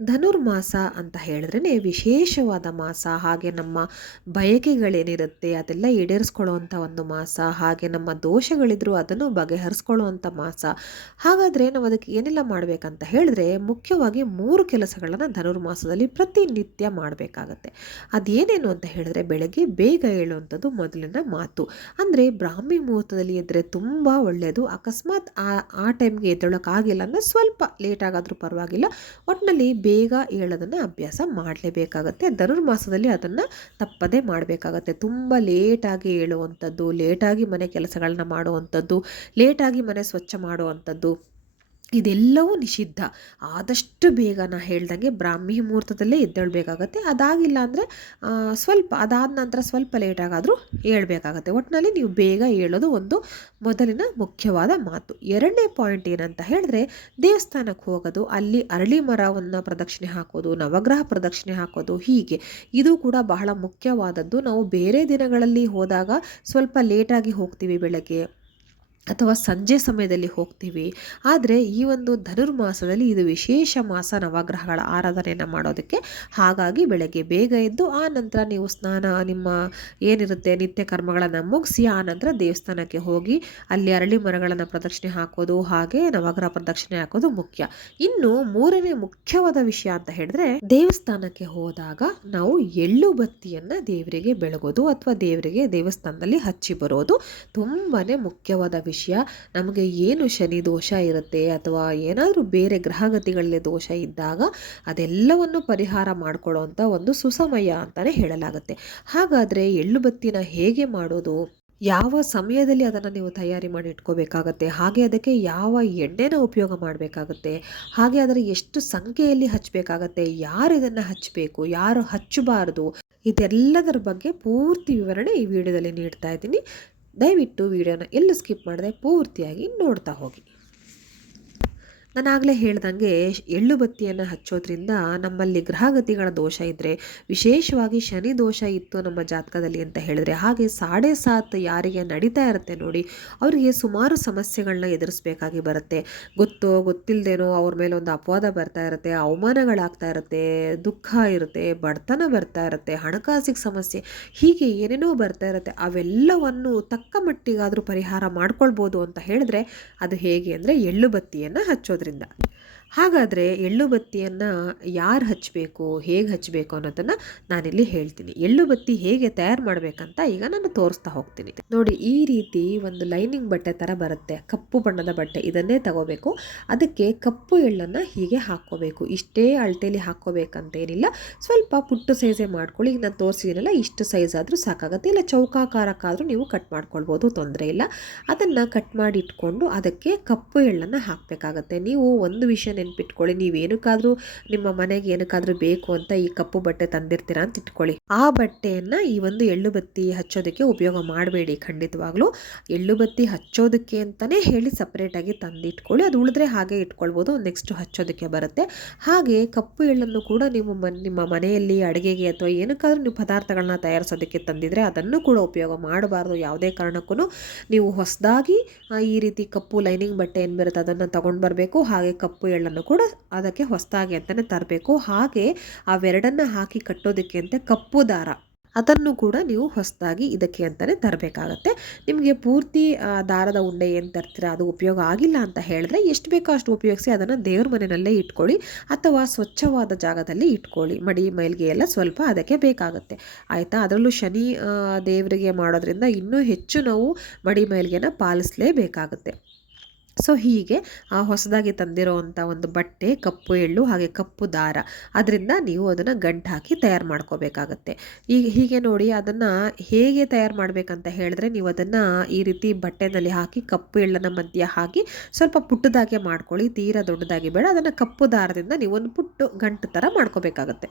ಧನುರ್ಮಾಸ ಅಂತ ಹೇಳಿದ್ರೇ ವಿಶೇಷವಾದ ಮಾಸ. ಹಾಗೆ ನಮ್ಮ ಬಯಕೆಗಳೇನಿರುತ್ತೆ ಅದೆಲ್ಲ ಈಡೇರಿಸ್ಕೊಳ್ಳುವಂಥ ಒಂದು ಮಾಸ. ಹಾಗೆ ನಮ್ಮ ದೋಷಗಳಿದ್ರು ಅದನ್ನು ಬಗೆಹರಿಸ್ಕೊಳ್ಳುವಂಥ ಮಾಸ. ಹಾಗಾದರೆ ನಾವು ಅದಕ್ಕೆ ಏನೆಲ್ಲ ಮಾಡಬೇಕಂತ ಹೇಳಿದ್ರೆ ಮುಖ್ಯವಾಗಿ ಮೂರು ಕೆಲಸಗಳನ್ನು ಧನುರ್ಮಾಸದಲ್ಲಿ ಪ್ರತಿನಿತ್ಯ ಮಾಡಬೇಕಾಗತ್ತೆ. ಅದೇನೇನು ಅಂತ ಹೇಳಿದ್ರೆ ಬೆಳಗ್ಗೆ ಬೇಗ ಹೇಳುವಂಥದ್ದು ಮೊದಲಿನ ಮಾತು. ಅಂದರೆ ಬ್ರಾಹ್ಮಿ ಮುಹೂರ್ತದಲ್ಲಿ ಎದ್ದರೆ ತುಂಬ ಒಳ್ಳೆಯದು ಅಕಸ್ಮಾತ್ ಆ ಆ ಟೈಮ್ಗೆ ಎದ್ದೇಳೋಕ್ಕಾಗಿಲ್ಲ ಅಂದರೆ ಸ್ವಲ್ಪ ಲೇಟಾಗಾದರೂ ಪರವಾಗಿಲ್ಲ. ಒಟ್ಟಿನಲ್ಲಿ ಬೇಗ ಹೇಳೋದನ್ನು ಅಭ್ಯಾಸ ಮಾಡಲೇಬೇಕಾಗತ್ತೆ. ಧನುರ್ಮಾಸದಲ್ಲಿ ಅದನ್ನು ತಪ್ಪದೇ ಮಾಡಬೇಕಾಗತ್ತೆ. ತುಂಬ ಲೇಟಾಗಿ ಹೇಳುವಂಥದ್ದು, ಲೇಟಾಗಿ ಮನೆ ಕೆಲಸಗಳನ್ನ ಮಾಡುವಂಥದ್ದು, ಲೇಟಾಗಿ ಮನೆ ಸ್ವಚ್ಛ ಮಾಡುವಂಥದ್ದು. ಇದೆಲ್ಲವೂ ನಿಷಿದ್ಧ. ಆದಷ್ಟು ಬೇಗ ನಾ ಹೇಳ್ದಂಗೆ ಬ್ರಾಹ್ಮಿ ಮುಹೂರ್ತದಲ್ಲೇ ಎದ್ದೇಳಬೇಕಾಗತ್ತೆ. ಅದಾಗಿಲ್ಲ ಅಂದರೆ ಸ್ವಲ್ಪ ಅದಾದ ನಂತರ ಸ್ವಲ್ಪ ಲೇಟಾಗಾದರೂ ಹೇಳ್ಬೇಕಾಗತ್ತೆ. ಒಟ್ಟಿನಲ್ಲಿ ನೀವು ಬೇಗ ಹೇಳೋದು ಒಂದು ಮೊದಲಿನ ಮುಖ್ಯವಾದ ಮಾತು. ಎರಡನೇ ಪಾಯಿಂಟ್ ಏನಂತ ಹೇಳಿದ್ರೆ, ದೇವಸ್ಥಾನಕ್ಕೆ ಹೋಗೋದು, ಅಲ್ಲಿ ಅರಳಿ ಮರವನ್ನು ಪ್ರದಕ್ಷಿಣೆ ಹಾಕೋದು, ನವಗ್ರಹ ಪ್ರದಕ್ಷಿಣೆ ಹಾಕೋದು, ಹೀಗೆ. ಇದು ಕೂಡ ಬಹಳ ಮುಖ್ಯವಾದದ್ದು. ನಾವು ಬೇರೆ ದಿನಗಳಲ್ಲಿ ಹೋದಾಗ ಸ್ವಲ್ಪ ಲೇಟಾಗಿ ಹೋಗ್ತೀವಿ ಬೆಳಗ್ಗೆ. ಅಥವಾ ಸಂಜೆ ಸಮಯದಲ್ಲಿ ಹೋಗ್ತೀವಿ. ಆದರೆ ಈ ಒಂದು ಧನುರ್ಮಾಸದಲ್ಲಿ ಇದು ವಿಶೇಷ ಮಾಸ ನವಗ್ರಹಗಳ ಆರಾಧನೆಯನ್ನು ಮಾಡೋದಕ್ಕೆ ಹಾಗಾಗಿ ಬೆಳಗ್ಗೆ ಬೇಗ ಎದ್ದು ಆ ನಂತರ ನೀವು ಸ್ನಾನ, ನಿಮ್ಮ ಏನಿರುತ್ತೆ ನಿತ್ಯ ಕರ್ಮಗಳನ್ನು ಮುಗಿಸಿ ಆ ನಂತರ ದೇವಸ್ಥಾನಕ್ಕೆ ಹೋಗಿ ಅಲ್ಲಿ ಅರಳಿ ಮರಗಳನ್ನು ಪ್ರದಕ್ಷಿಣೆ ಹಾಕೋದು, ಹಾಗೆ ನವಗ್ರಹ ಪ್ರದಕ್ಷಿಣೆ ಹಾಕೋದು ಮುಖ್ಯ. ಇನ್ನು ಮೂರನೇ ಮುಖ್ಯವಾದ ವಿಷಯ ಅಂತ ಹೇಳಿದ್ರೆ ದೇವಸ್ಥಾನಕ್ಕೆ ಹೋದಾಗ ನಾವು ಎಳ್ಳು ಬತ್ತಿಯನ್ನು ದೇವರಿಗೆ ಬೆಳಗೋದು ಅಥವಾ ದೇವರಿಗೆ ದೇವಸ್ಥಾನದಲ್ಲಿ ಹಚ್ಚಿ ಬರೋದು ತುಂಬಾನೇ ಮುಖ್ಯವಾದ ವಿಷಯ. ವಿಷಯ, ನಮಗೆ ಏನು ಶನಿ ದೋಷ ಇರುತ್ತೆ ಅಥವಾ ಏನಾದರೂ ಬೇರೆ ಗ್ರಹಗತಿಗಳಲ್ಲಿ ದೋಷ ಇದ್ದಾಗ ಅದೆಲ್ಲವನ್ನು ಪರಿಹಾರ ಮಾಡಿಕೊಳ್ಳುವಂಥ ಒಂದು ಸುಸಮಯ ಅಂತಲೇ ಹೇಳಲಾಗುತ್ತೆ. ಹಾಗಾದರೆ ಎಳ್ಳು ಬತ್ತಿನ ಹೇಗೆ ಮಾಡೋದು? ಯಾವ ಸಮಯದಲ್ಲಿ ಅದನ್ನು ನೀವು ತಯಾರಿ ಮಾಡಿ ಇಟ್ಕೋಬೇಕಾಗತ್ತೆ? ಹಾಗೆ ಅದಕ್ಕೆ ಯಾವ ಎಣ್ಣೆನ ಉಪಯೋಗ ಮಾಡಬೇಕಾಗತ್ತೆ? ಹಾಗೆ ಅದರ ಎಷ್ಟು ಸಂಖ್ಯೆಯಲ್ಲಿ ಹಚ್ಚಬೇಕಾಗತ್ತೆ ಯಾರು ಇದನ್ನು ಹಚ್ಚಬೇಕು ಯಾರು ಹಚ್ಚಬಾರ್ದು? ಇದೆಲ್ಲದರ ಬಗ್ಗೆ ಪೂರ್ತಿ ವಿವರಣೆ ಈ ವಿಡಿಯೋದಲ್ಲಿ ನೀಡ್ತಾ ಇದ್ದೀನಿ. ದಯವಿಟ್ಟು ವಿಡಿಯೋನ ಎಲ್ಲೂ ಸ್ಕಿಪ್ ಮಾಡದೆ ಪೂರ್ತಿಯಾಗಿ ನೋಡ್ತಾ ಹೋಗಿ. ನಾನಾಗಲೇ ಹೇಳ್ದಂಗೆ ಎಳ್ಳು ಬತ್ತಿಯನ್ನು ಹಚ್ಚೋದ್ರಿಂದ ನಮ್ಮಲ್ಲಿ ಗ್ರಹಗತಿಗಳ ದೋಷ ಇದ್ದರೆ ವಿಶೇಷವಾಗಿ ಶನಿ ದೋಷ ಇತ್ತು ನಮ್ಮ ಜಾತಕದಲ್ಲಿ ಅಂತ ಹೇಳಿದ್ರೆ, ಹಾಗೆ ಸಾಡೆ ಸಾತ್ ಯಾರಿಗೆ ನಡೀತಾ ಇರುತ್ತೆ ನೋಡಿ, ಅವರಿಗೆ ಸುಮಾರು ಸಮಸ್ಯೆಗಳನ್ನ ಎದುರಿಸ್ಬೇಕಾಗಿ ಬರುತ್ತೆ. ಗೊತ್ತೋ ಗೊತ್ತಿಲ್ಲದೇನೋ ಅವ್ರ ಮೇಲೆ ಒಂದು ಅಪವಾದ ಬರ್ತಾ ಇರುತ್ತೆ, ಅವಮಾನಗಳಾಗ್ತಾ ಇರುತ್ತೆ, ದುಃಖ ಇರುತ್ತೆ, ಬಡತನ ಬರ್ತಾ ಇರುತ್ತೆ, ಹಣಕಾಸಿಗೆ ಸಮಸ್ಯೆ, ಹೀಗೆ ಏನೇನೋ ಬರ್ತಾ ಇರುತ್ತೆ, ಅವೆಲ್ಲವನ್ನು ತಕ್ಕ ಮಟ್ಟಿಗಾದರೂ ಪರಿಹಾರ ಮಾಡ್ಕೊಳ್ಬೋದು ಅಂತ ಹೇಳಿದ್ರೆ ಅದು ಹೇಗೆ ಅಂದರೆ ಎಳ್ಳು ಬತ್ತಿಯನ್ನು ಹಚ್ಚೋದ್ರಿಂದ ಹಾಗಾದರೆ ಎಳ್ಳು ಬತ್ತಿಯನ್ನು ಯಾರು ಹಚ್ಚಬೇಕು ಹೇಗೆ ಹಚ್ಚಬೇಕು ಅನ್ನೋದನ್ನು ನಾನಿಲ್ಲಿ ಹೇಳ್ತೀನಿ. ಎಳ್ಳು ಬತ್ತಿ ಹೇಗೆ ತಯಾರು ಮಾಡಬೇಕಂತ ಈಗ ನಾನು ತೋರಿಸ್ತಾ ಹೋಗ್ತೀನಿ. ನೋಡಿ, ಈ ರೀತಿ ಒಂದು ಲೈನಿಂಗ್ ಬಟ್ಟೆ ಥರ ಬರುತ್ತೆ. ಕಪ್ಪು ಬಣ್ಣದ ಬಟ್ಟೆ, ಇದನ್ನೇ ತಗೋಬೇಕು. ಅದಕ್ಕೆ ಕಪ್ಪು ಎಳ್ಳನ್ನು ಹೀಗೆ ಹಾಕ್ಕೋಬೇಕು. ಇಷ್ಟೇ ಅಳತೆಯಲ್ಲಿ ಹಾಕ್ಕೋಬೇಕಂತೇನಿಲ್ಲ. ಸ್ವಲ್ಪ ಪುಟ್ಟು ಸೈಜೇ ಮಾಡ್ಕೊಳ್ಳಿ. ಈಗ ನಾನು ತೋರಿಸಿದ್ದೀನಲ್ಲ ಇಷ್ಟು ಸೈಜ್ ಆದರೂ ಸಾಕಾಗುತ್ತೆ. ಇಲ್ಲ ಚೌಕಾಕಾರಕ್ಕಾದರೂ ನೀವು ಕಟ್ ಮಾಡ್ಕೊಳ್ಬೋದು, ತೊಂದರೆ ಇಲ್ಲ. ಅದನ್ನು ಕಟ್ ಮಾಡಿ ಇಟ್ಕೊಂಡು ಅದಕ್ಕೆ ಕಪ್ಪು ಎಳ್ಳನ್ನು ಹಾಕಬೇಕಾಗತ್ತೆ. ನೀವು ಒಂದು ವಿಷಯ ನೆನ್ಪಿಟ್ಕೊಳ್ಳಿ. ನೀವೇನಕ್ಕಾದರೂ ನಿಮ್ಮ ಮನೆಗೆ ಏನಕ್ಕಾದರೂ ಬೇಕು ಅಂತ ಈ ಕಪ್ಪು ಬಟ್ಟೆ ತಂದಿರ್ತೀರಾ ಅಂತ ಇಟ್ಕೊಳ್ಳಿ. ಆ ಬಟ್ಟೆಯನ್ನ ಈ ಒಂದು ಎಳ್ಳು ಬತ್ತಿ ಹಚ್ಚೋದಕ್ಕೆ ಉಪಯೋಗ ಮಾಡಬೇಡಿ ಖಂಡಿತವಾಗ್ಲೂ. ಎಳ್ಳು ಬತ್ತಿ ಹಚ್ಚೋದಕ್ಕೆ ಅಂತಲೇ ಹೇಳಿ ಸಪ್ರೇಟಾಗಿ ತಂದಿಟ್ಕೊಳ್ಳಿ. ಅದು ಉಳಿದ್ರೆ ಹಾಗೆ ಇಟ್ಕೊಳ್ಬೋದು ನೆಕ್ಸ್ಟ್ ಹಚ್ಚೋದಕ್ಕೆ ಬರುತ್ತೆ. ಹಾಗೆ ಕಪ್ಪು ಎಳ್ಳನ್ನು ಕೂಡ ನೀವು ನಿಮ್ಮ ಮನೆಯಲ್ಲಿ, ಅಡುಗೆಗೆ ಅಥವಾ ಏನಕ್ಕಾದರೂ ನೀವು ಪದಾರ್ಥಗಳನ್ನ ತಯಾರಿಸೋದಕ್ಕೆ ತಂದಿದ್ರೆ ಅದನ್ನು ಕೂಡ ಉಪಯೋಗ ಮಾಡಬಾರ್ದು. ಯಾವುದೇ ಕಾರಣಕ್ಕೂ ನೀವು ಹೊಸದಾಗಿ ಈ ರೀತಿ ಕಪ್ಪು ಲೈನಿಂಗ್ ಬಟ್ಟೆ ಏನು ಬರುತ್ತೆ, ಅದನ್ನು ತಗೊಂಡು ಬರಬೇಕು. ಹಾಗೆ ಕಪ್ಪು ಎಳ್ಳು ಕೂಡ ಅದಕ್ಕೆ ಹೊಸದಾಗಿ ಅಂತಲೇ ತರಬೇಕು. ಹಾಗೆ ಅವೆರಡನ್ನು ಹಾಕಿ ಕಟ್ಟೋದಕ್ಕೆ ಅಂತ ಕಪ್ಪು ದಾರ. ಅದನ್ನು ಕೂಡ ನೀವು ಹೊಸದಾಗಿ ಇದಕ್ಕೆ ಅಂತಲೇ ತರಬೇಕಾಗತ್ತೆ. ನಿಮಗೆ ಪೂರ್ತಿ ದಾರದ ಉಂಡೆ ಏನು ತರ್ತೀರಾ, ಅದು ಉಪಯೋಗ ಆಗಿಲ್ಲ ಅಂತ ಹೇಳಿದ್ರೆ ಎಷ್ಟು ಬೇಕೋ ಅಷ್ಟು ಉಪಯೋಗಿಸಿ ಅದನ್ನು ದೇವ್ರ ಮನೆಯಲ್ಲೇ ಇಟ್ಕೊಳ್ಳಿ ಅಥವಾ ಸ್ವಚ್ಛವಾದ ಜಾಗದಲ್ಲಿ ಇಟ್ಕೊಳ್ಳಿ. ಮಡಿ ಮೈಲ್ಗೆ ಎಲ್ಲ ಸ್ವಲ್ಪ ಅದಕ್ಕೆ ಬೇಕಾಗುತ್ತೆ. ಆಯಿತಾ? ಅದರಲ್ಲೂ ಶನಿ ದೇವರಿಗೆ ಮಾಡೋದ್ರಿಂದ ಇನ್ನೂ ಹೆಚ್ಚು ನಾವು ಮಡಿ ಮೈಲಿಗೆನ ಪಾಲಿಸಲೇಬೇಕಾಗುತ್ತೆ. ಸೊ ಹೀಗೆ ಆ ಹೊಸದಾಗಿ ತಂದಿರೋವಂಥ ಒಂದು ಬಟ್ಟೆ, ಕಪ್ಪು ಎಳ್ಳು ಹಾಗೆ ಕಪ್ಪು ದಾರ. ಅದರಿಂದ ನೀವು ಅದನ್ನು ಗಂಟು ಹಾಕಿ ತಯಾರು ಮಾಡ್ಕೋಬೇಕಾಗತ್ತೆ. ಈಗ ಹೀಗೆ ನೋಡಿ ಅದನ್ನು ಹೇಗೆ ತಯಾರು ಮಾಡಬೇಕಂತ ಹೇಳಿದ್ರೆ ನೀವು ಅದನ್ನು ಈ ರೀತಿ ಬಟ್ಟೆನಲ್ಲಿ ಹಾಕಿ, ಕಪ್ಪು ಎಳ್ಳನ ಮಧ್ಯ ಹಾಕಿ ಸ್ವಲ್ಪ ಪುಟ್ಟದಾಗೆ ಮಾಡ್ಕೊಳ್ಳಿ, ತೀರಾ ದೊಡ್ಡದಾಗಿ ಬೇಡ. ಅದನ್ನು ಕಪ್ಪು ದಾರದಿಂದ ನೀವು ಒಂದು ಪುಟ್ಟು ಗಂಟು ಥರ ಮಾಡ್ಕೋಬೇಕಾಗತ್ತೆ.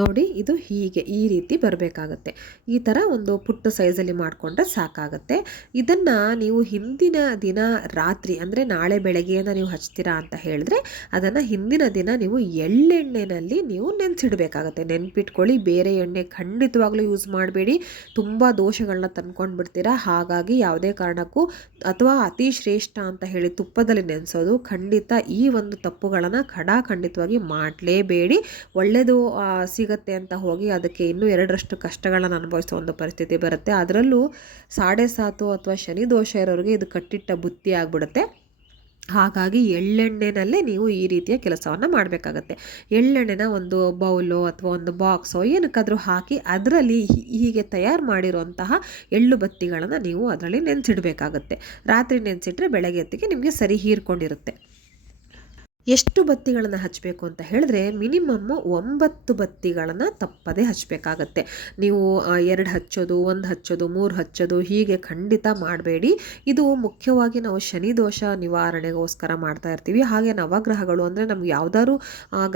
ನೋಡಿ, ಇದು ಹೀಗೆ ಈ ರೀತಿ ಬರಬೇಕಾಗತ್ತೆ. ಈ ಥರ ಒಂದು ಪುಟ್ಟ ಸೈಜಲ್ಲಿ ಮಾಡಿಕೊಂಡ್ರೆ ಸಾಕಾಗತ್ತೆ. ಇದನ್ನು ನೀವು ಹಿಂದಿನ ದಿನ ರಾತ್ರಿ, ಅಂದರೆ ನಾಳೆ ಬೆಳಗ್ಗೆಯಿಂದ ನೀವು ಹಚ್ತೀರಾ ಅಂತ ಹೇಳಿದ್ರೆ, ಅದನ್ನು ಹಿಂದಿನ ದಿನ ನೀವು ಎಳ್ಳೆಣ್ಣೆನಲ್ಲಿ ನೀವು ನೆನೆಸಿಡಬೇಕಾಗತ್ತೆ. ನೆನ್ಪಿಟ್ಕೊಳ್ಳಿ, ಬೇರೆ ಎಣ್ಣೆ ಖಂಡಿತವಾಗ್ಲೂ ಯೂಸ್ ಮಾಡಬೇಡಿ. ತುಂಬ ದೋಷಗಳನ್ನ ತಂದ್ಕೊಂಡು ಬಿಡ್ತೀರಾ ಹಾಗಾಗಿ ಯಾವುದೇ ಕಾರಣಕ್ಕೂ, ಅಥವಾ ಅತಿ ಶ್ರೇಷ್ಠ ಅಂತ ಹೇಳಿ ತುಪ್ಪದಲ್ಲಿ ನೆನೆಸೋದು ಖಂಡಿತ ಈ ಒಂದು ತಪ್ಪುಗಳನ್ನು ಖಡಾಖಂಡಿತವಾಗಿ ಮಾಡಲೇಬೇಡಿ. ಒಳ್ಳೆಯದು ಸಿಗತ್ತೆ ಅಂತ ಹೋಗಿ ಅದಕ್ಕೆ ಇನ್ನೂ ಎರಡರಷ್ಟು ಕಷ್ಟಗಳನ್ನು ಅನುಭವಿಸೋ ಒಂದು ಪರಿಸ್ಥಿತಿ ಬರುತ್ತೆ. ಅದರಲ್ಲೂ ಸಾಡೆ ಸಾತು ಅಥವಾ ಶನಿ ದೋಷ ಇರೋರಿಗೆ ಇದು ಕಟ್ಟಿಟ್ಟ ಬುತ್ತಿ ಆಗಿಬಿಡುತ್ತೆ. ಹಾಗಾಗಿ ಎಳ್ಳೆಣ್ಣೆನಲ್ಲೇ ನೀವು ಈ ರೀತಿಯ ಕೆಲಸವನ್ನು ಮಾಡಬೇಕಾಗತ್ತೆ. ಎಳ್ಳೆಣ್ಣೆನ ಒಂದು ಬೌಲೋ ಅಥವಾ ಒಂದು ಬಾಕ್ಸೋ ಏನಕ್ಕಾದರೂ ಹಾಕಿ ಅದರಲ್ಲಿ ಹೀಗೆ ತಯಾರು ಮಾಡಿರುವಂತಹ ಎಳ್ಳು ಬತ್ತಿಗಳನ್ನು ನೀವು ಅದರಲ್ಲಿ ನೆನೆಸಿಡಬೇಕಾಗತ್ತೆ. ರಾತ್ರಿ ನೆನೆಸಿಟ್ರೆ ಬೆಳಗ್ಗೆ ಹೊತ್ತಿಗೆ ನಿಮಗೆ ಸರಿ ಹೀರ್ಕೊಂಡಿರುತ್ತೆ. ಎಷ್ಟು ಬತ್ತಿಗಳನ್ನು ಹಚ್ಚಬೇಕು ಅಂತ ಹೇಳಿದ್ರೆ ಮಿನಿಮಮ್ಮು ಒಂಬತ್ತು ಬತ್ತಿಗಳನ್ನು ತಪ್ಪದೇ ಹಚ್ಚಬೇಕಾಗತ್ತೆ ನೀವು ಎರಡು ಹಚ್ಚೋದು, ಒಂದು ಹಚ್ಚೋದು, ಮೂರು ಹಚ್ಚೋದು ಹೀಗೆ ಖಂಡಿತ ಮಾಡಬೇಡಿ. ಇದು ಮುಖ್ಯವಾಗಿ ನಾವು ಶನಿ ದೋಷ ನಿವಾರಣೆಗೋಸ್ಕರ ಮಾಡ್ತಾ ಇರ್ತೀವಿ. ಹಾಗೆ ನವಗ್ರಹಗಳು ಅಂದರೆ ನಮ್ಗೆ ಯಾವ್ದಾದ್ರು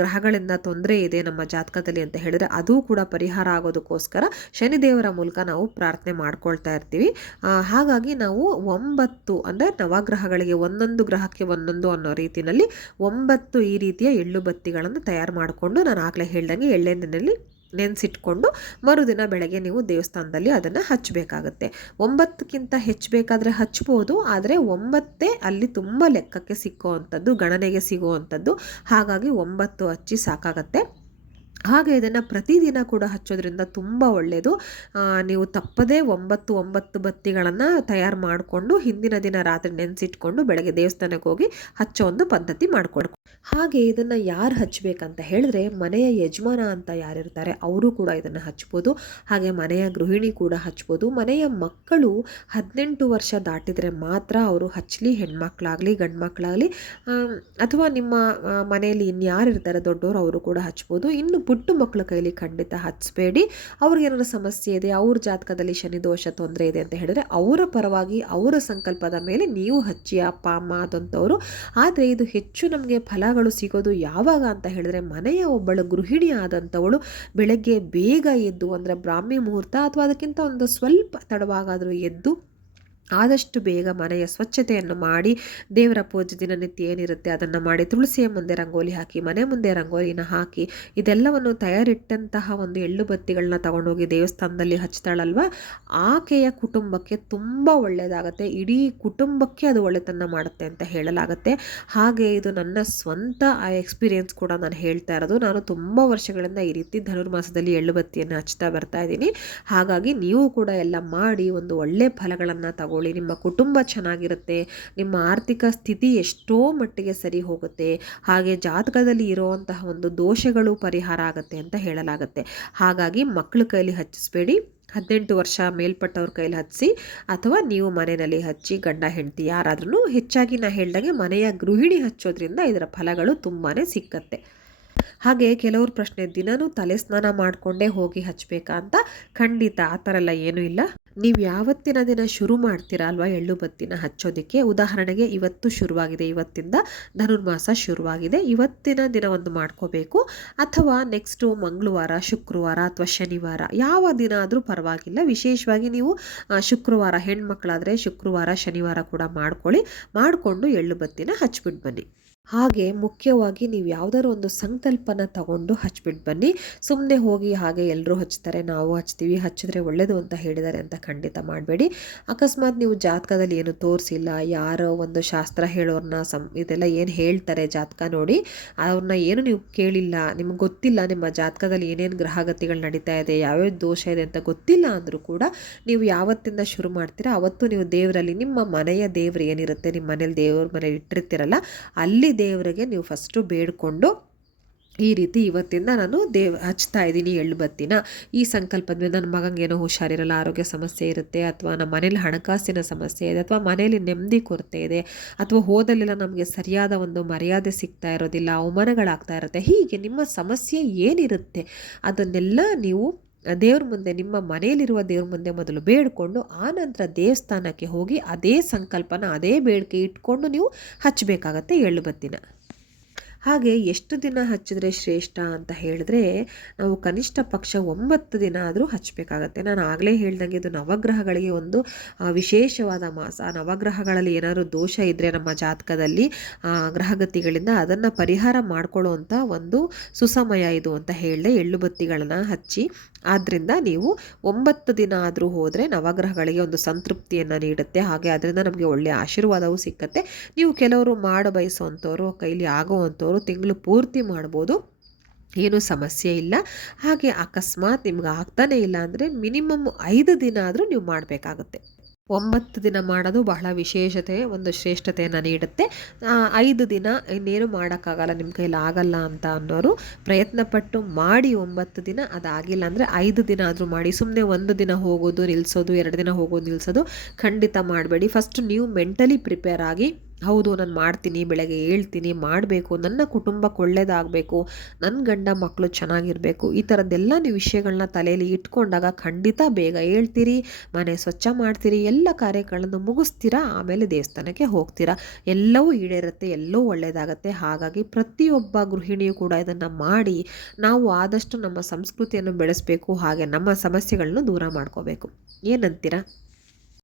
ಗ್ರಹಗಳಿಂದ ತೊಂದರೆ ಇದೆ ನಮ್ಮ ಜಾತಕದಲ್ಲಿ ಅಂತ ಹೇಳಿದ್ರೆ ಅದು ಕೂಡ ಪರಿಹಾರ ಆಗೋದಕ್ಕೋಸ್ಕರ ಶನಿದೇವರ ಮೂಲಕ ನಾವು ಪ್ರಾರ್ಥನೆ ಮಾಡ್ಕೊಳ್ತಾ ಇರ್ತೀವಿ. ಹಾಗಾಗಿ ನಾವು ಒಂಬತ್ತು ಅಂದರೆ ನವಗ್ರಹಗಳಿಗೆ ಒಂದೊಂದು ಗ್ರಹಕ್ಕೆ ಒಂದೊಂದು ಅನ್ನೋ ರೀತಿಯಲ್ಲಿ ಒಂಬ ಒಂಬತ್ತು ಈ ರೀತಿಯ ಎಳ್ಳು ಬತ್ತಿಗಳನ್ನು ತಯಾರು ಮಾಡಿಕೊಂಡು ನಾನು ಆಗಲೇ ಹೇಳ್ದಂಗೆ ಎಳ್ಳೆಣ್ಣೆಯಲ್ಲಿ ನೆನೆಸಿಟ್ಕೊಂಡು ಮರುದಿನ ಬೆಳಗ್ಗೆ ನೀವು ದೇವಸ್ಥಾನದಲ್ಲಿ ಅದನ್ನು ಹಚ್ಚಬೇಕಾಗತ್ತೆ. ಒಂಬತ್ತಕ್ಕಿಂತ ಹೆಚ್ಚಬೇಕಾದ್ರೆ ಹಚ್ಬೋದು, ಆದರೆ ಒಂಬತ್ತೇ ಅಲ್ಲಿ ತುಂಬ ಲೆಕ್ಕಕ್ಕೆ ಸಿಕ್ಕುವಂಥದ್ದು, ಗಣನೆಗೆ ಸಿಗುವಂಥದ್ದು. ಹಾಗಾಗಿ ಒಂಬತ್ತು ಹಚ್ಚಿ ಸಾಕಾಗತ್ತೆ. ಹಾಗೆ ಇದನ್ನು ಪ್ರತಿದಿನ ಕೂಡ ಹಚ್ಚೋದ್ರಿಂದ ತುಂಬ ಒಳ್ಳೆಯದು ನೀವು ತಪ್ಪದೇ ಒಂಬತ್ತು ಒಂಬತ್ತು ಬತ್ತಿಗಳನ್ನು ತಯಾರು ಮಾಡಿಕೊಂಡು ಹಿಂದಿನ ದಿನ ರಾತ್ರಿ ನೆನೆಸಿಟ್ಕೊಂಡು ಬೆಳಗ್ಗೆ ದೇವಸ್ಥಾನಕ್ಕೆ ಹೋಗಿ ಹಚ್ಚೋ ಒಂದು ಪದ್ಧತಿ ಮಾಡಿಕೊಡ್ಕೊ. ಹಾಗೆ ಇದನ್ನು ಯಾರು ಹಚ್ಚಬೇಕಂತ ಹೇಳಿದ್ರೆ ಮನೆಯ ಯಜಮಾನ ಅಂತ ಯಾರಿರ್ತಾರೆ ಅವರು ಕೂಡ ಇದನ್ನು ಹಚ್ಬೋದು. ಹಾಗೆ ಮನೆಯ ಗೃಹಿಣಿ ಕೂಡ ಹಚ್ಬೋದು. ಮನೆಯ ಮಕ್ಕಳು ಹದಿನೆಂಟು ವರ್ಷ ದಾಟಿದರೆ ಮಾತ್ರ ಅವರು ಹಚ್ಚಲಿ ಹೆಣ್ಮಕ್ಳಾಗಲಿ ಗಂಡು ಮಕ್ಕಳಾಗಲಿ ಅಥವಾ ನಿಮ್ಮ ಮನೆಯಲ್ಲಿ ಇನ್ಯಾರು ಇರ್ತಾರೆ ದೊಡ್ಡವರು ಅವರು ಕೂಡ ಹಚ್ಬೋದು. ಇನ್ನು ಪುಟ್ಟು ಮಕ್ಕಳ ಕೈಲಿ ಖಂಡಿತ ಹಚ್ಬೇಡಿ ಅವ್ರಿಗೇನಾದ್ರು ಸಮಸ್ಯೆ ಇದೆ, ಅವ್ರ ಜಾತಕದಲ್ಲಿ ಶನಿ ದೋಷ ತೊಂದರೆ ಇದೆ ಅಂತ ಹೇಳಿದ್ರೆ ಅವರ ಪರವಾಗಿ ಅವರ ಸಂಕಲ್ಪದ ಮೇಲೆ ನೀವು ಹಚ್ಚಿ, ಅಪ್ಪ, ಅಮ್ಮ ಆದಂಥವರು. ಆದರೆ ಇದು ಹೆಚ್ಚು ನಮಗೆ ಫಲಗಳು ಸಿಗೋದು ಯಾವಾಗ ಅಂತ ಹೇಳಿದ್ರೆ ಮನೆಯ ಒಬ್ಬಳು ಗೃಹಿಣಿ ಆದಂಥವಳು ಬೆಳಗ್ಗೆ ಬೇಗ ಎದ್ದು ಅಂದರೆ ಬ್ರಾಹ್ಮಿ ಮುಹೂರ್ತ ಅಥವಾ ಅದಕ್ಕಿಂತ ಒಂದು ಸ್ವಲ್ಪ ತಡವಾಗಾದರೂ ಎದ್ದು ಆದಷ್ಟು ಬೇಗ ಮನೆಯ ಸ್ವಚ್ಛತೆಯನ್ನು ಮಾಡಿ ದೇವರ ಪೂಜೆ ದಿನನಿತ್ಯ ಏನಿರುತ್ತೆ ಅದನ್ನು ಮಾಡಿ ತುಳಸಿಯ ಮುಂದೆ ರಂಗೋಲಿ ಹಾಕಿ, ಮನೆ ಮುಂದೆ ರಂಗೋಲಿನ ಹಾಕಿ, ಇದೆಲ್ಲವನ್ನು ತಯಾರಿಟ್ಟಂತಹ ಒಂದು ಎಳ್ಳು ಬತ್ತಿಗಳನ್ನ ತಗೊಂಡೋಗಿ ದೇವಸ್ಥಾನದಲ್ಲಿ ಹಚ್ತಾಳಲ್ವ? ಆಕೆಯ ಕುಟುಂಬಕ್ಕೆ ತುಂಬ ಒಳ್ಳೆಯದಾಗತ್ತೆ. ಇಡೀ ಕುಟುಂಬಕ್ಕೆ ಅದು ಒಳ್ಳೆತನ ಮಾಡುತ್ತೆ ಅಂತ ಹೇಳಲಾಗುತ್ತೆ. ಹಾಗೆ ಇದು ನನ್ನ ಸ್ವಂತ ಆ ಎಕ್ಸ್ಪೀರಿಯೆನ್ಸ್ ಕೂಡ ನಾನು ಹೇಳ್ತಾ ಇರೋದು. ನಾನು ತುಂಬ ವರ್ಷಗಳಿಂದ ಈ ರೀತಿ ಧನುರ್ಮಾಸದಲ್ಲಿ ಎಳ್ಳು ಬತ್ತಿಯನ್ನು ಹಚ್ತಾ ಬರ್ತಾ ಇದ್ದೀನಿ. ಹಾಗಾಗಿ ನೀವು ಕೂಡ ಎಲ್ಲ ಮಾಡಿ ಒಂದು ಒಳ್ಳೆ ಫಲಗಳನ್ನು ತಗೊಳ್ಳಿ, ನಿಮ್ಮ ಕುಟುಂಬ ಚೆನ್ನಾಗಿರುತ್ತೆ, ನಿಮ್ಮ ಆರ್ಥಿಕ ಸ್ಥಿತಿ ಎಷ್ಟೋ ಮಟ್ಟಿಗೆ ಸರಿ ಹೋಗುತ್ತೆ, ಹಾಗೆ ಜಾತಕದಲ್ಲಿ ಇರುವಂತಹ ಒಂದು ದೋಷಗಳು ಪರಿಹಾರ ಆಗುತ್ತೆ ಅಂತ ಹೇಳಲಾಗುತ್ತೆ. ಹಾಗಾಗಿ ಮಕ್ಕಳ ಕೈಲಿ ಹಚ್ಚಿಸ್ಬೇಡಿ, ಹದಿನೆಂಟು ವರ್ಷ ಮೇಲ್ಪಟ್ಟವ್ರ ಕೈಲಿ ಹಚ್ಚಿ ಅಥವಾ ನೀವು ಮನೆಯಲ್ಲಿ ಹಚ್ಚಿ ಗಂಡ, ಹೆಂಡತಿ ಯಾರಾದ್ರೂ ಹೆಚ್ಚಾಗಿ ನಾ ಹೇಳ್ದಂಗೆ ಮನೆಯ ಗೃಹಿಣಿ ಹಚ್ಚೋದ್ರಿಂದ ಇದರ ಫಲಗಳು ತುಂಬಾ ಸಿಕ್ಕತ್ತೆ. ಹಾಗೆ ಕೆಲವ್ರ ಪ್ರಶ್ನೆ, ದಿನನೂ ತಲೆ ಸ್ನಾನ ಮಾಡಿಕೊಂಡೇ ಹೋಗಿ ಹಚ್ಚಬೇಕಾ ಅಂತ ಖಂಡಿತ ಆ ಥರ ಎಲ್ಲ ಏನೂ ಇಲ್ಲ. ನೀವು ಯಾವತ್ತಿನ ದಿನ ಶುರು ಮಾಡ್ತೀರಾ ಅಲ್ವಾ ಎಳ್ಳು ಬತ್ತಿನ ಹಚ್ಚೋದಕ್ಕೆ? ಉದಾಹರಣೆಗೆ ಇವತ್ತು ಶುರುವಾಗಿದೆ, ಇವತ್ತಿಂದ ಧನುರ್ಮಾಸ ಶುರುವಾಗಿದೆ, ಇವತ್ತಿನ ದಿನ ಒಂದು ಮಾಡ್ಕೋಬೇಕು. ಅಥವಾ ನೆಕ್ಸ್ಟು ಮಂಗಳವಾರ, ಶುಕ್ರವಾರ ಅಥವಾ ಶನಿವಾರ, ಯಾವ ದಿನ ಆದರೂ ಪರವಾಗಿಲ್ಲ. ವಿಶೇಷವಾಗಿ ನೀವು ಶುಕ್ರವಾರ ಹೆಣ್ಮಕ್ಳಾದರೆ ಶುಕ್ರವಾರ, ಶನಿವಾರ ಕೂಡ ಮಾಡ್ಕೊಳ್ಳಿ, ಮಾಡಿಕೊಂಡು ಎಳ್ಳು ಬತ್ತಿನ ಹಚ್ಬಿಟ್ಟು ಬನ್ನಿ. ಹಾಗೆ ಮುಖ್ಯವಾಗಿ ನೀವು ಯಾವುದಾದ್ರು ಒಂದು ಸಂಕಲ್ಪನ ತಗೊಂಡು ಹಚ್ಬಿಟ್ಟು ಬನ್ನಿ. ಸುಮ್ಮನೆ ಹೋಗಿ ಹಾಗೆ ಎಲ್ಲರೂ ಹಚ್ತಾರೆ, ನಾವು ಹಚ್ತೀವಿ, ಹಚ್ಚಿದ್ರೆ ಒಳ್ಳೆಯದು ಅಂತ ಹೇಳಿದ್ದಾರೆ ಅಂತ ಖಂಡಿತ ಮಾಡಬೇಡಿ. ಅಕಸ್ಮಾತ್ ನೀವು ಜಾತಕದಲ್ಲಿ ಏನು ತೋರಿಸಿಲ್ಲ, ಯಾರೋ ಒಂದು ಶಾಸ್ತ್ರ ಹೇಳೋರನ್ನ ಸಂ, ಇದೆಲ್ಲ ಏನು ಹೇಳ್ತಾರೆ ಜಾತಕ ನೋಡಿ, ಅವ್ರನ್ನ ಏನು ನೀವು ಕೇಳಿಲ್ಲ, ನಿಮ್ಗೆ ಗೊತ್ತಿಲ್ಲ ನಿಮ್ಮ ಜಾತಕದಲ್ಲಿ ಏನೇನು ಗ್ರಹಗತಿಗಳು ನಡೀತಾ ಇದೆ, ಯಾವ್ಯಾವ ದೋಷ ಇದೆ ಅಂತ ಗೊತ್ತಿಲ್ಲ ಅಂದರೂ ಕೂಡ ನೀವು ಯಾವತ್ತಿಂದ ಶುರು ಮಾಡ್ತೀರಾ, ಅವತ್ತು ನೀವು ದೇವರಲ್ಲಿ, ನಿಮ್ಮ ಮನೆಯ ದೇವರು ಏನಿರುತ್ತೆ ನಿಮ್ಮ ಮನೇಲಿ ದೇವ್ರ ಮನೇಲಿ ಇಟ್ಟಿರ್ತೀರಲ್ಲ, ಅಲ್ಲಿ ದೇವರಿಗೆ ನೀವು ಫಸ್ಟು ಬೇಡಿಕೊಂಡು ಈ ರೀತಿ ಇವತ್ತಿಂದ ನಾನು ದೇವ್ ಹಚ್ತಾ ಇದ್ದೀನಿ ಎಳ್ಳು ಬತ್ತಿನ. ಈ ಸಂಕಲ್ಪದಿಂದ ನನ್ನ ಮಗಂಗೆ ಏನೋ ಹುಷಾರಿರಲ್ಲ, ಆರೋಗ್ಯ ಸಮಸ್ಯೆ ಇರುತ್ತೆ, ಅಥವಾ ನಮ್ಮ ಮನೇಲಿ ಹಣಕಾಸಿನ ಸಮಸ್ಯೆ ಇದೆ, ಅಥವಾ ಮನೇಲಿ ನೆಮ್ಮದಿ ಕೊರತೆ ಇದೆ, ಅಥವಾ ಹೋದಲ್ಲೆಲ್ಲ ನಮಗೆ ಸರಿಯಾದ ಒಂದು ಮರ್ಯಾದೆ ಸಿಗ್ತಾ ಇರೋದಿಲ್ಲ, ಅವಮಾನಗಳಾಗ್ತಾ ಇರುತ್ತೆ, ಹೀಗೆ ನಿಮ್ಮ ಸಮಸ್ಯೆ ಏನಿರುತ್ತೆ, ಅದನ್ನೆಲ್ಲ ನೀವು ದೇವ್ರ ಮುಂದೆ, ನಿಮ್ಮ ಮನೆಯಲ್ಲಿರುವ ದೇವ್ರ ಮುಂದೆ ಮೊದಲು ಬೇಡಿಕೊಂಡು ಆನಂತರ ದೇವಸ್ಥಾನಕ್ಕೆ ಹೋಗಿ ಅದೇ ಸಂಕಲ್ಪನ, ಅದೇ ಬೇಡಿಕೆ ಇಟ್ಕೊಂಡು ನೀವು ಹಚ್ಚಬೇಕಾಗತ್ತೆ ಎಳ್ಳು ಬತ್ತಿನ ಹಾಗೆ ಎಷ್ಟು ದಿನ ಹಚ್ಚಿದ್ರೆ ಶ್ರೇಷ್ಠ ಅಂತ ಹೇಳಿದ್ರೆ, ನಾವು ಕನಿಷ್ಠ ಪಕ್ಷ ಒಂಬತ್ತು ದಿನ ಆದರೂ ಹಚ್ಚಬೇಕಾಗತ್ತೆ. ನಾನು ಆಗಲೇ ಹೇಳ್ದಂಗೆ ಇದು ನವಗ್ರಹಗಳಿಗೆ ಒಂದು ವಿಶೇಷವಾದ ಮಾಸ. ನವಗ್ರಹಗಳಲ್ಲಿ ಏನಾದರೂ ದೋಷ ಇದ್ದರೆ ನಮ್ಮ ಜಾತಕದಲ್ಲಿ ಗ್ರಹಗತಿಗಳಿಂದ ಅದನ್ನು ಪರಿಹಾರ ಮಾಡ್ಕೊಳ್ಳೋ ಒಂದು ಸುಸಮಯ ಇದು ಅಂತ ಹೇಳಿದೆ ಎಳ್ಳು ಬತ್ತಿಗಳನ್ನು ಹಚ್ಚಿ ಆದ್ದರಿಂದ ನೀವು ಒಂಬತ್ತು ದಿನ ಆದರೂ ಹೋದರೆ ನವಗ್ರಹಗಳಿಗೆ ಒಂದು ಸಂತೃಪ್ತಿಯನ್ನು ನೀಡುತ್ತೆ. ಹಾಗೆ ಅದರಿಂದ ನಮಗೆ ಒಳ್ಳೆಯ ಆಶೀರ್ವಾದವೂ ಸಿಕ್ಕತ್ತೆ. ನೀವು ಕೆಲವರು ಮಾಡ ಬಯಸುವಂಥವ್ರು, ಕೈಲಿ ಆಗುವಂಥವ್ರು ತಿಂಗಳು ಪೂರ್ತಿ ಮಾಡ್ಬೋದು. ಏನೂ ಸಮಸ್ಯೆ ಇಲ್ಲ. ಹಾಗೆ ಅಕಸ್ಮಾತ್ ನಿಮ್ಗೆ ಆಗ್ತಾನೇ ಇಲ್ಲ ಅಂದರೆ ಮಿನಿಮಮ್ ಐದು ದಿನ ಆದರೂ ನೀವು ಮಾಡಬೇಕಾಗುತ್ತೆ. ಒಂಬತ್ತು ದಿನ ಮಾಡೋದು ಬಹಳ ವಿಶೇಷತೆ, ಒಂದು ಶ್ರೇಷ್ಠತೆಯನ್ನು ನೀಡುತ್ತೆ. ಐದು ದಿನ ಇನ್ನೇನು ಮಾಡೋಕ್ಕಾಗಲ್ಲ ನಿಮ್ಮ ಕೈಲಿ ಆಗಲ್ಲ ಅಂತ ಅನ್ನೋರು ಪ್ರಯತ್ನಪಟ್ಟು ಮಾಡಿ ಒಂಬತ್ತು ದಿನ, ಅದಾಗಿಲ್ಲ ಅಂದರೆ ಐದು ದಿನ ಆದರೂ ಮಾಡಿ ಸುಮ್ಮನೆ ಒಂದು ದಿನ ಹೋಗೋದು ನಿಲ್ಲಿಸೋದು ಎರಡು ದಿನ ಹೋಗೋದು ನಿಲ್ಲಿಸೋದು ಖಂಡಿತ ಮಾಡಬೇಡಿ. ಫಸ್ಟ್ ನೀವು ಮೆಂಟಲಿ ಪ್ರಿಪೇರ್ ಆಗಿ ಹೌದು, ನಾನು ಮಾಡ್ತೀನಿ, ಬೆಳಗ್ಗೆ ಹೇಳ್ತೀನಿ, ಮಾಡಬೇಕು, ನನ್ನ ಕುಟುಂಬಕ್ಕೆ ಒಳ್ಳೇದಾಗಬೇಕು ನನ್ನ ಗಂಡ ಮಕ್ಕಳು ಚೆನ್ನಾಗಿರಬೇಕು, ಈ ಥರದ್ದೆಲ್ಲ ನೀವು ವಿಷಯಗಳನ್ನ ತಲೆಯಲ್ಲಿ ಇಟ್ಕೊಂಡಾಗ ಖಂಡಿತ ಬೇಗ ಹೇಳ್ತೀರಿ, ಮನೆ ಸ್ವಚ್ಛ ಮಾಡ್ತೀರಿ, ಎಲ್ಲ ಕಾರ್ಯಗಳನ್ನು ಮುಗಿಸ್ತೀರಾ, ಆಮೇಲೆ ದೇವಸ್ಥಾನಕ್ಕೆ ಹೋಗ್ತೀರಾ, ಎಲ್ಲವೂ ಈಡೇರುತ್ತೆ, ಎಲ್ಲವೂ ಒಳ್ಳೆಯದಾಗತ್ತೆ ಹಾಗಾಗಿ ಪ್ರತಿಯೊಬ್ಬ ಗೃಹಿಣಿಯು ಕೂಡ ಇದನ್ನು ಮಾಡಿ, ನಾವು ಆದಷ್ಟು ನಮ್ಮ ಸಂಸ್ಕೃತಿಯನ್ನು ಬೆಳೆಸಬೇಕು, ಹಾಗೆ ನಮ್ಮ ಸಮಸ್ಯೆಗಳನ್ನು ದೂರ ಮಾಡ್ಕೋಬೇಕು. ಏನಂತೀರಾ?